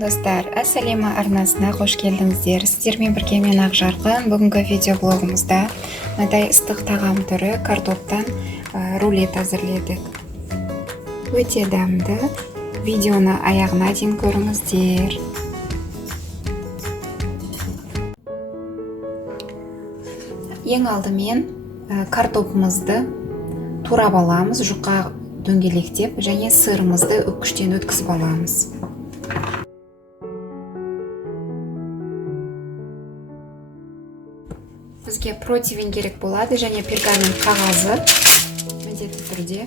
достар, Ассалима арнасына қош келдіңіздер. Сіздермен бірге мен Ақжарқын. Бүгінгі видеоблогымызда мынадай ыстық тағам түрі картоптан рулет әзірледік. Өте дәмді. Видеоны аяғына дейін көріңіздер. Ең алдымен картопымызды турап аламыз, жұқа дөңгелектеп, және сырымызды үккіштен өткізіп аламыз. Бізге противень керек болады, және пергамент қағазы міндетті түрде,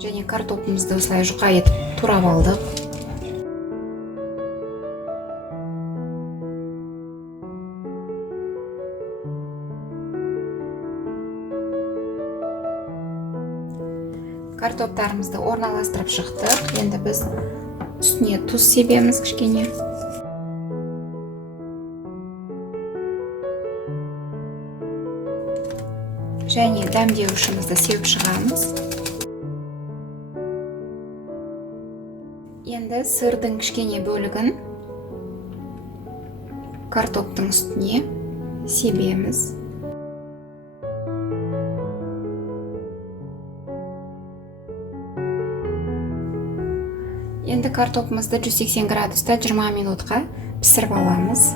және картопымызды осылай жұқа етіп турап алдық. Картоптарымызды орналастырып шықтық. Енді біз үстіне тұз себеміз кішкене. Және дәмдеуішімізді сеуіп шығамыз. Енді сырдың кішкене бөлігін картоптың үстіне себеміз. Енді картопымызды 180 градуста 20 минутқа пісіріп аламыз.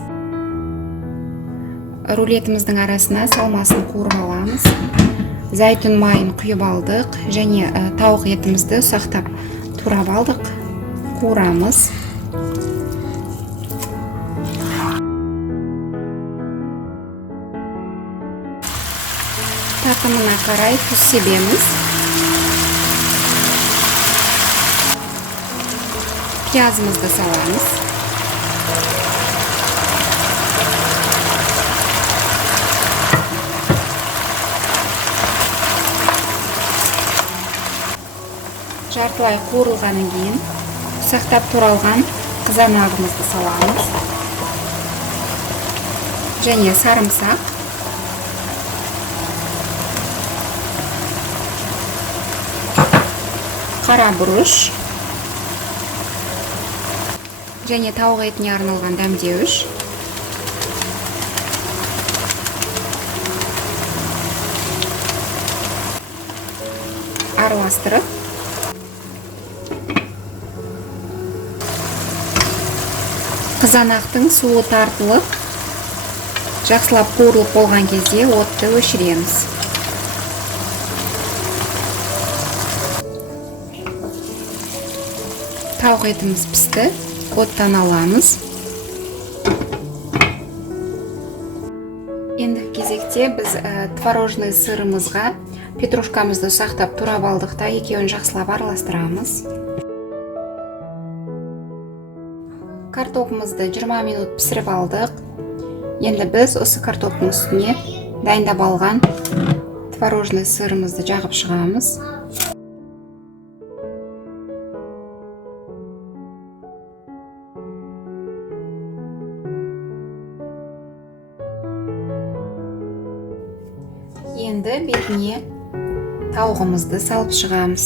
Рулетіміздің арасына салмасын қуырып аламыз. Зәйтүн майын құйып алдық, және тауық етімізді ұсақтап турап алдық. Қуырамыз. Тақымына қарай тұз себеміз. Пиязымызды саламыз. Жартылай қуырылғаннан кейін ұсақтап туралған қызанағымызды саламыз. Және сарымсақ. Қара бұрыш. Және тауық етіне арналған дәмдеуіш. Араластырып, қызанақтың суы тартылып, жақсылап қуырылып болған кезде отты өшіреміз. Тауық етіміз пісті. Оттан аламыз. Ендігі кезекте біз творожный сырымызға петрушкамызды ұсақтап турап алдық та, екеуін жақсылап араластырамыз. Картопымызды 20 минут пісіріп алдық. Енді біз осы картоптың үстіне дайындап алған творожный сырымызды жағып шығамыз. Енді бетіне тауығымызды салып шығамыз.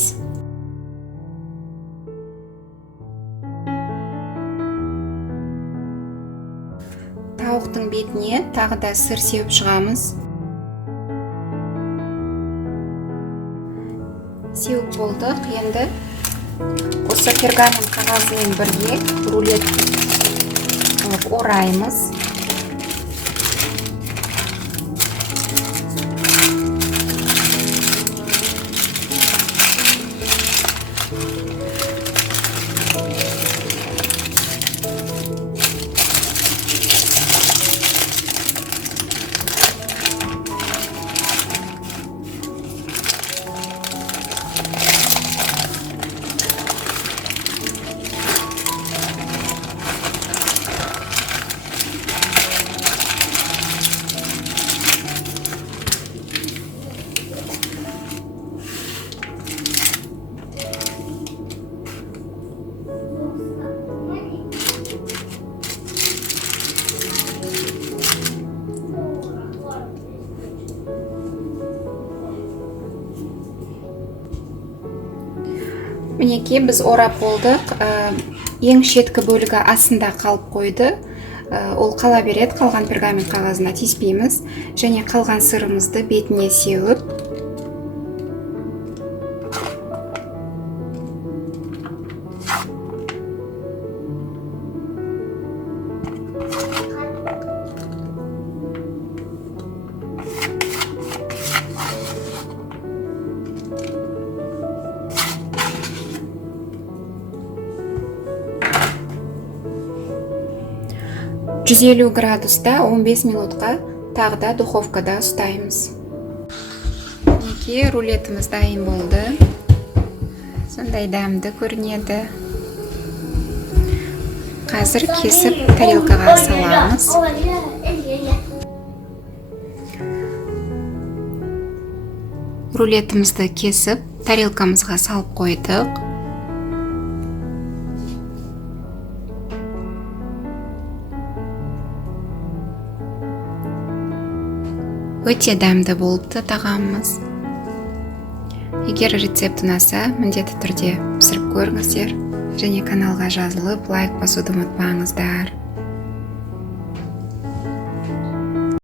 Тауықтың бетіне тағы да сыр сеуіп шығамыз. Сеуіп болдық. Енді осы пергамент қағазымен бірге рулет қылып ораймыз. Мінекей біз орап болдық. ең шеткі бөлігі астында қалып қойды. Ол қала береді, қалған пергамент қағазына тиіспейміз. Және қалған сырымызды бетіне сеуіп, «150 градуста 15 минутқа тағы да духовкада ұстаймыз». Мінекей, рулетіміз дайын болды. Сондай дәмді көрінеді. Қазір кесіп тарелкаға саламыз. Рулетімізді кесіп тарелкамызға салып қойдық. Өте дәмді болыпты тағамымыз. Егер рецепт ұнаса, міндетті түрде пісіріп көріңіздер. Және каналға жазылып, лайк басуды ұмытпаңыздар.